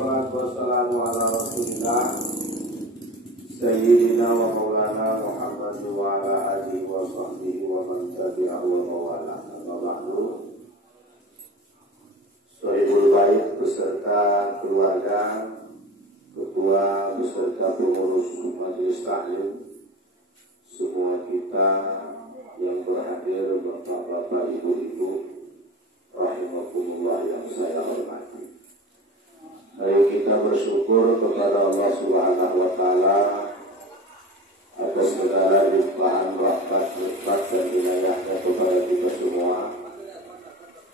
wassalatu wassalamu ala rasulillah Sayyidina wa maulana Muhammad wa ala alihi wa sahbihi wa man tabi'ahu wa mawala. Amma ba'du. Sohibul Bait beserta keluarga, ketua beserta pengurus majelis taklim, semua kita yang berhadir, bapak-bapak, ibu-ibu, rahimakumullah yang saya hormati. Mari kita bersyukur kepada Allah Subhanahu wa taala atas segala limpahan rahmat, nikmat dan inayahnya kepada kita semua,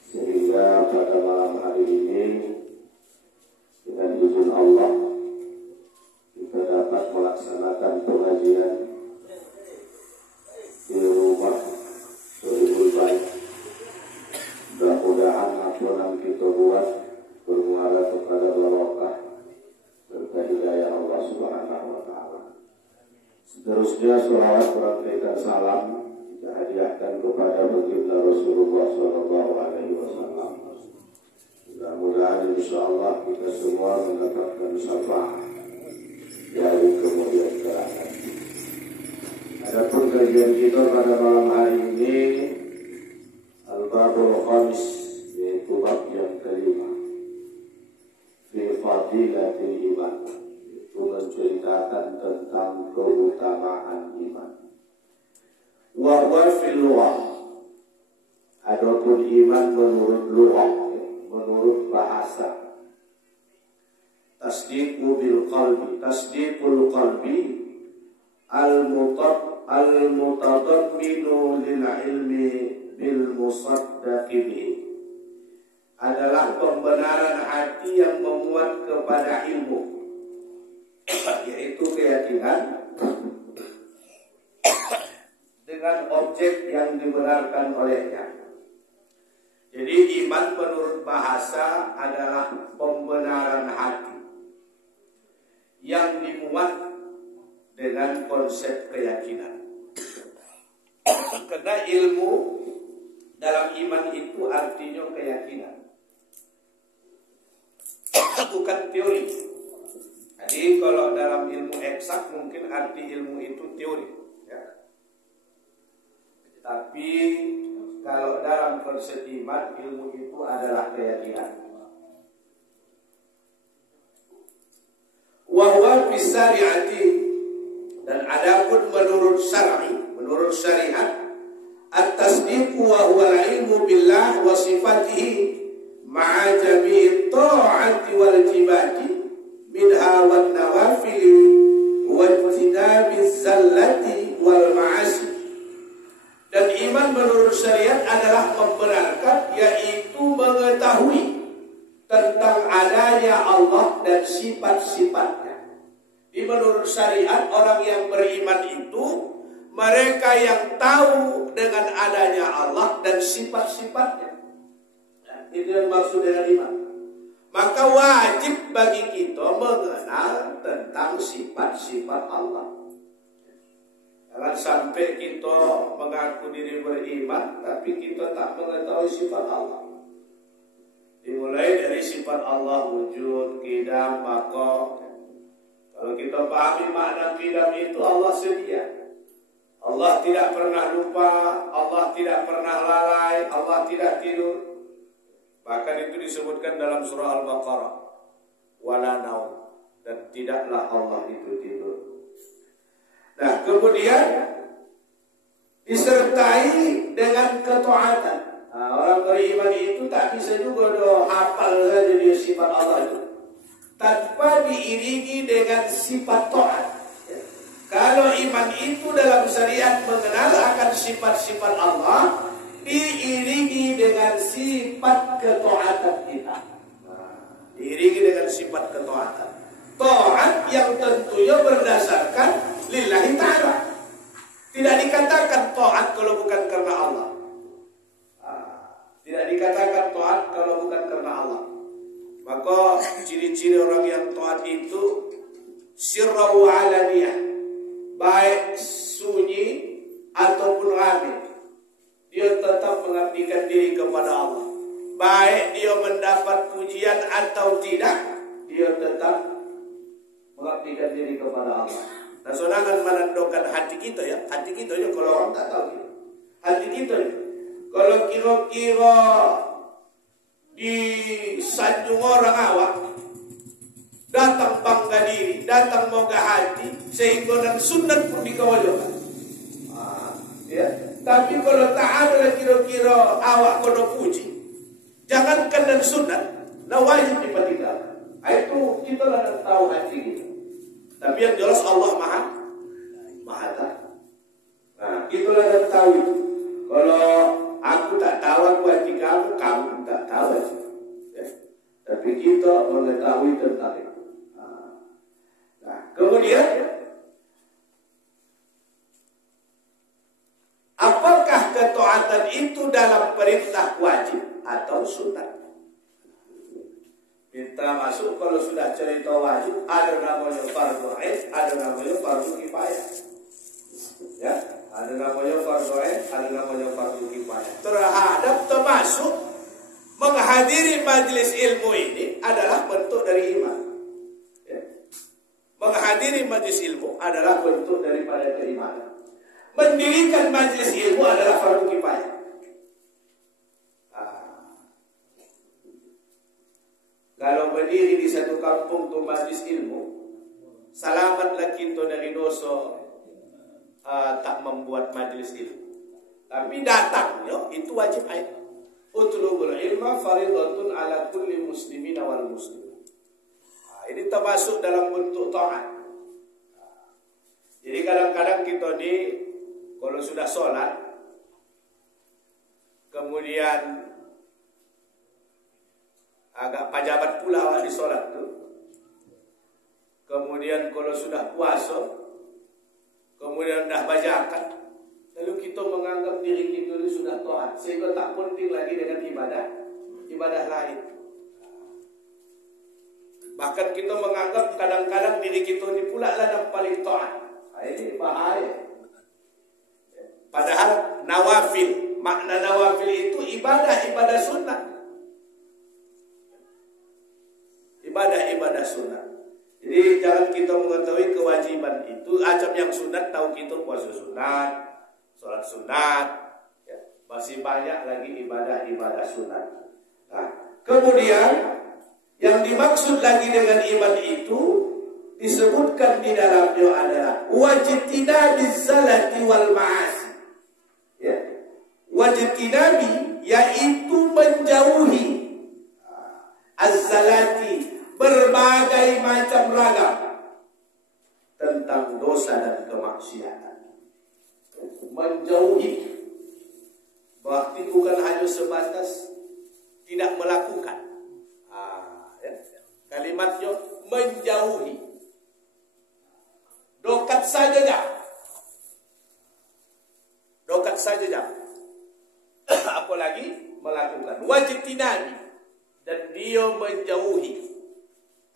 sehingga pada malam hari ini dengan izin Allah kita dapat melaksanakan pengajian di rumah Sohibul Bait. Mudah-mudahan apa yang kita buat bermuara kepada barokah serta hidayah Allah Subhanahu wa taala. Seterusnya selawat berangkaikan salam kita hadiahkan kepada baginda Rasulullah sallallahu alaihi wasallam. Mudah-mudahan insyaallah kita semua mendapatkan syafaat dari kemudian kelak. Adapun kajian kita pada malam hari ini Al-Babul Khamis, yaitu bab yang kelima, fi fadilatil iman, itu menceritakan tentang keutamaan iman. Wa huwa fil lughah, adapun iman menurut lughah, menurut bahasa, tasdiqu bil qalbi, tasdiqul qalbi al-mutadamminu lil ilmi bil musaddaqi bihi, adalah pembenaran hati yang memuat kepada ilmu, yaitu keyakinan dengan objek yang dibenarkan olehnya. Jadi iman menurut bahasa adalah pembenaran hati yang dimuat dengan konsep keyakinan. Karena ilmu dalam iman itu artinya keyakinan, bukan teori. Jadi kalau dalam ilmu eksak mungkin arti ilmu itu teori, ya. Tapi kalau dalam konsep iman, ilmu itu adalah keyakinan. Wa huwa fi syari'ati, dan adapun menurut syar'i, menurut syariat, at-tasdiqu wa huwa al-ilmu billah wa sifatihi ma'a jami'i ta'ati wal jibati minha wan nawafili wa ijtinabi zallati wal ma'asi. Dan iman menurut syariat adalah membenarkan, yaitu mengetahui tentang adanya Allah dan sifat-sifatnya. Di menurut syariat, orang yang beriman itu mereka yang tahu dengan adanya Allah dan sifat-sifatnya. Itu yang maksud dengan iman. Maka wajib bagi kita mengenal tentang sifat-sifat Allah. Jangan sampai kita mengaku diri beriman, tapi kita tak mengetahui sifat Allah. Dimulai dari sifat Allah wujud, qidam, baqa. Kalau kita pahami makna qidam itu, Allah sedia. Allah tidak pernah lupa, Allah tidak pernah lalai, Allah tidak tidur. Bahkan itu disebutkan dalam surah Al-Baqarah, wala naum, dan tidaklah Allah itu tidur. Nah, kemudian disertai dengan ketaatan. Nah, orang beriman itu tak bisa juga hafal saja dia sifat Allah itu tanpa diiringi dengan sifat taat. Kalau iman itu dalam syariat mengenal akan sifat-sifat Allah, diiringi dengan sifat ketaatan kita. Diiringi dengan sifat ketaatan. Taat yang tentunya berdasarkan lillahi ta'ala. Tidak dikatakan taat kalau bukan karena Allah. Tidak dikatakan taat kalau bukan karena Allah. Maka ciri-ciri orang yang taat itu sirra wa alaniyah, baik sunyi ataupun ramai, dia tetap mengabdikan diri kepada Allah. Baik dia mendapat pujian atau tidak, dia tetap mengabdikan diri kepada Allah. Nah, saudara menandakan hati kita ya. Hati kita ya, kalau orang tak tahu ya. Hati kita ya. Kalau kira-kira disanjung orang awak, datang bangga diri, datang moga hati, sehingga dan sunat pun dikawalkan. Ya. Tapi kalau tak ada kira-kira awak kono puji, jangankan dan sunat, nah wajib dipertinggalkan. Itu kita lah tahu hati kita. Tapi yang jelas Allah maha tahu. Nah, itulah yang tahu itu. Kalau aku tak tahu aku hati kamu, kamu tak tahu. Ya. Tapi kita mengetahui tentang itu. Nah, kemudian apakah ketaatan itu dalam perintah wajib atau sunat? Kita masuk kalau sudah cerita wajib, ada namanya fardu ain, ada namanya fardu kifayah. Ya, ada namanya fardu ain, ada namanya fardu kifayah. Termasuk menghadiri majelis ilmu ini adalah bentuk dari iman. Ya. Menghadiri majelis ilmu adalah bentuk daripada keimanan. Mendirikan majelis ilmu adalah fardu kifayah. Kalau berdiri di satu kampung tu majlis ilmu, selamatlah kita dari dosa tak membuat majlis ilmu. Tapi datangnya itu wajib ain. Utlubul ilma faridatun ala kulli muslimin wal muslimin. Ini termasuk dalam bentuk taat. Jadi kadang-kadang kita kalau sudah sholat, kemudian agak pajabat pula di sholat tu. Kemudian kalau sudah puasa, kemudian dah bacakan, lalu kita menganggap diri kita itu sudah taat, sehingga tak penting lagi dengan ibadah lain. Bahkan kita menganggap kadang-kadang diri kita ini pula lah yang paling taat. Ini bahaya. Padahal nawafil, makna nawafil itu ibadah sunnah. Ibadah sunnah. Jadi jangan kita mengetahui kewajiban itu. Acap yang sunat tahu kita puasa sunat, sholat sunat, ya. Masih banyak lagi ibadah sunat. Nah, kemudian yang dimaksud lagi dengan iman itu disebutkan di dalamnya adalah wajtinabiz zalati wal ma'asi. Ya. Wajtinabi yaitu menjauhi az-zalati, berbagai macam ragam tentang dosa dan kemaksiatan. Menjauhi berarti bukan hanya sebatas tidak melakukan. Ya. Kalimatnya menjauhi. Dokat saja jangan. Dokat saja jangan. Apalagi melakukan. Wajtinabi, dan dia menjauhi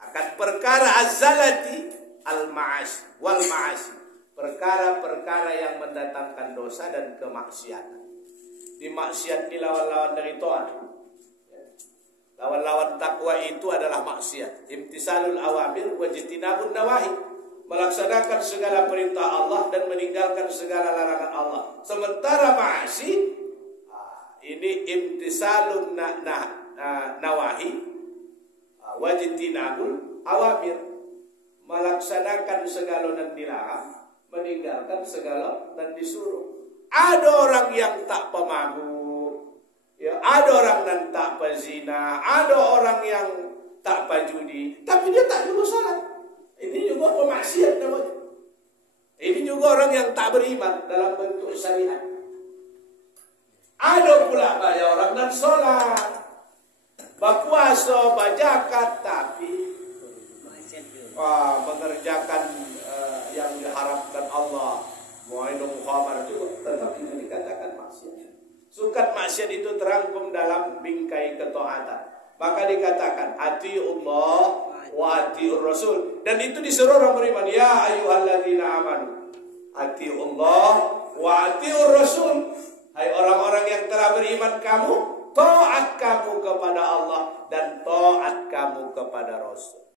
akan perkara azalati al-ma'as wal ma'asi, perkara-perkara yang mendatangkan dosa dan kemaksiatan. Di maksiat ini lawan-lawan dari taat. Lawan-lawan takwa itu adalah maksiat. Imtisalul awamir wajtinabun nawahi, melaksanakan segala perintah Allah dan meninggalkan segala larangan Allah. Sementara ma'asi ini imtisalun nawahi wajtinabul awamir, melaksanakan segala yang dilarang, meninggalkan segala yang disuruh. Ada orang yang tak pemabuk, ya, ada orang yang tak pezina, ada orang yang tak pajudi, tapi dia tak juga salat. Ini juga pemaksiat namanya. Ini juga orang yang tak beriman dalam bentuk syariat. Ada pula banyak orang yang sholat, berpuasa, berzakat, tapi mengerjakan yang diharapkan Allah, minum khamar juga, tetap itu dikatakan maksiat. Sukat maksiat itu terangkum dalam bingkai ketaatan. Maka dikatakan atiullah wa atiur rasul, dan itu disuruh orang beriman. Ya ayyuhalladzina amanu atiullah wa atiur rasul. Hai orang-orang yang telah beriman, kamu taat kamu kepada Allah dan taat kamu kepada Rasul.